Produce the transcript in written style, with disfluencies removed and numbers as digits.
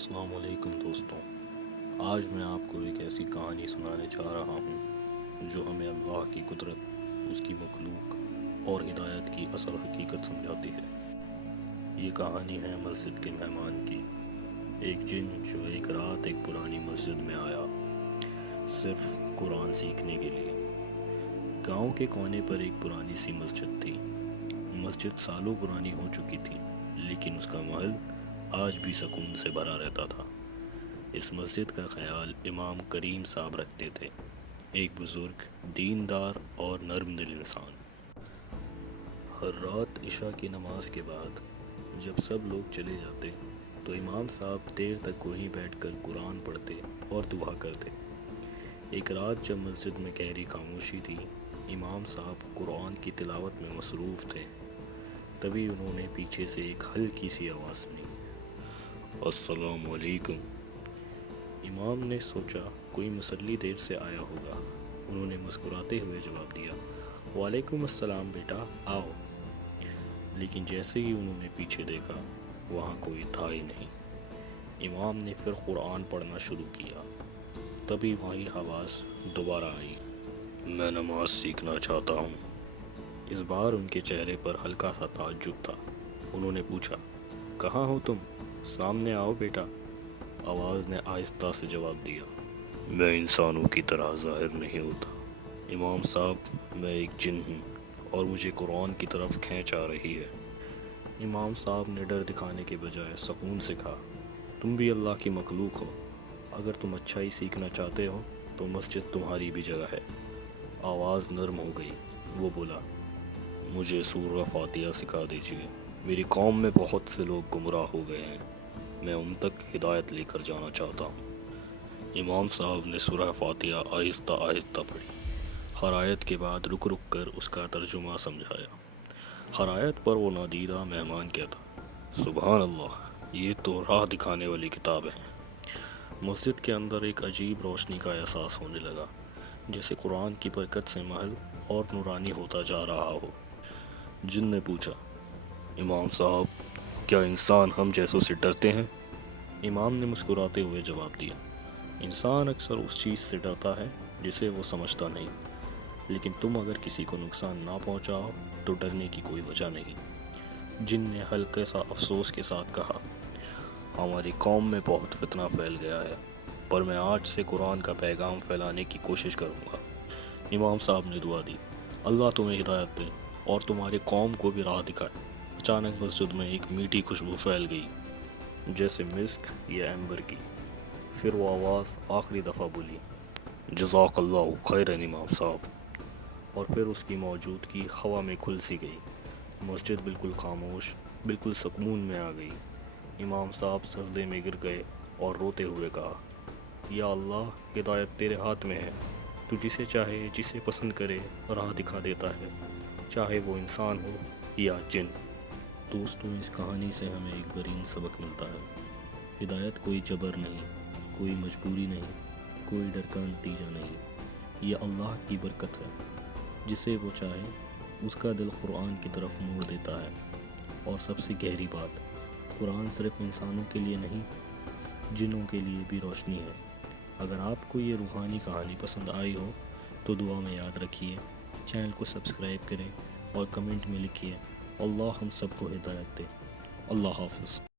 السلام علیکم دوستوں، آج میں آپ کو ایک ایسی کہانی سنانے جا رہا ہوں جو ہمیں اللہ کی قدرت، اس کی مخلوق اور ہدایت کی اصل حقیقت سمجھاتی ہے۔ یہ کہانی ہے مسجد کے مہمان کی۔ ایک جن جو ایک رات ایک پرانی مسجد میں آیا، صرف قرآن سیکھنے کے لیے۔ گاؤں کے کونے پر ایک پرانی سی مسجد تھی۔ مسجد سالوں پرانی ہو چکی تھی، لیکن اس کا محل آج بھی سکون سے بھرا رہتا تھا۔ اس مسجد کا خیال امام کریم صاحب رکھتے تھے، ایک بزرگ، دیندار اور نرم دل انسان۔ ہر رات عشاء کی نماز کے بعد جب سب لوگ چلے جاتے تو امام صاحب دیر تک وہیں بیٹھ کر قرآن پڑھتے اور دعا کرتے۔ ایک رات جب مسجد میں گہری خاموشی تھی، امام صاحب قرآن کی تلاوت میں مصروف تھے، تبھی انہوں نے پیچھے سے ایک ہلکی سی آواز سنی، السلام علیکم۔ امام نے سوچا کوئی مصلی دیر سے آیا ہوگا۔ انہوں نے مسکراتے ہوئے جواب دیا، وعلیکم السلام بیٹا، آؤ۔ لیکن جیسے ہی انہوں نے پیچھے دیکھا، وہاں کوئی تھا ہی نہیں۔ امام نے پھر قرآن پڑھنا شروع کیا، تبھی وہی آواز دوبارہ آئی، میں نماز سیکھنا چاہتا ہوں۔ اس بار ان کے چہرے پر ہلکا سا تعجب تھا۔ انہوں نے پوچھا، کہاں ہو تم؟ سامنے آؤ بیٹا۔ آواز نے آہستہ سے جواب دیا، میں انسانوں کی طرح ظاہر نہیں ہوتا امام صاحب، میں ایک جن ہوں اور مجھے قرآن کی طرف کھینچ آ رہی ہے۔ امام صاحب نے ڈر دکھانے کے بجائے سکون سے کہا، تم بھی اللہ کی مخلوق ہو، اگر تم اچھائی سیکھنا چاہتے ہو تو مسجد تمہاری بھی جگہ ہے۔ آواز نرم ہو گئی۔ وہ بولا، مجھے سورہ فاتحہ سکھا دیجیے، میری قوم میں بہت سے لوگ گمراہ ہو گئے ہیں، میں ان تک ہدایت لے کر جانا چاہتا ہوں۔ امام صاحب نے سورہ فاتحہ آہستہ آہستہ پڑھی، ہر آیت کے بعد رک رک کر اس کا ترجمہ سمجھایا۔ ہر آیت پر وہ نادیدہ مہمان کہتا، سبحان اللہ، یہ تو راہ دکھانے والی کتاب ہے۔ مسجد کے اندر ایک عجیب روشنی کا احساس ہونے لگا، جیسے قرآن کی برکت سے محل اور نورانی ہوتا جا رہا ہو۔ جن نے پوچھا، امام صاحب، کیا انسان ہم جیسوں سے ڈرتے ہیں؟ امام نے مسکراتے ہوئے جواب دیا، انسان اکثر اس چیز سے ڈرتا ہے جسے وہ سمجھتا نہیں، لیکن تم اگر کسی کو نقصان نہ پہنچاؤ تو ڈرنے کی کوئی وجہ نہیں۔ جن نے ہلکے سا افسوس کے ساتھ کہا، ہماری قوم میں بہت فتنہ پھیل گیا ہے، پر میں آج سے قرآن کا پیغام پھیلانے کی کوشش کروں گا۔ امام صاحب نے دعا دی، اللہ تمہیں ہدایت دے اور تمہاری قوم کو بھی راہ دکھائے۔ اچانک مسجد میں ایک میٹھی خوشبو پھیل گئی، جیسے مسک یا ایمبر کی۔ پھر وہ آواز آخری دفعہ بولی، جزاک اللہ خیرا امام صاحب، اور پھر اس کی موجودگی ہوا میں کھل سی گئی۔ مسجد بالکل خاموش، بالکل سکون میں آ گئی۔ امام صاحب سجدے میں گر گئے اور روتے ہوئے کہا، یا اللہ، ہدایت تیرے ہاتھ میں ہے، تو جسے چاہے، جسے پسند کرے راہ دکھا دیتا ہے، چاہے وہ انسان ہو یا جن۔ دوستوں، اس کہانی سے ہمیں ایک برین سبق ملتا ہے، ہدایت کوئی جبر نہیں، کوئی مجبوری نہیں، کوئی ڈر کا نتیجہ نہیں، یہ اللہ کی برکت ہے۔ جسے وہ چاہے اس کا دل قرآن کی طرف موڑ دیتا ہے۔ اور سب سے گہری بات، قرآن صرف انسانوں کے لیے نہیں، جنوں کے لیے بھی روشنی ہے۔ اگر آپ کو یہ روحانی کہانی پسند آئی ہو تو دعا میں یاد رکھیے، چینل کو سبسکرائب کریں اور کمنٹ میں لکھیے، اللہ ہم سب کو ہدایت دے۔ اللہ حافظ۔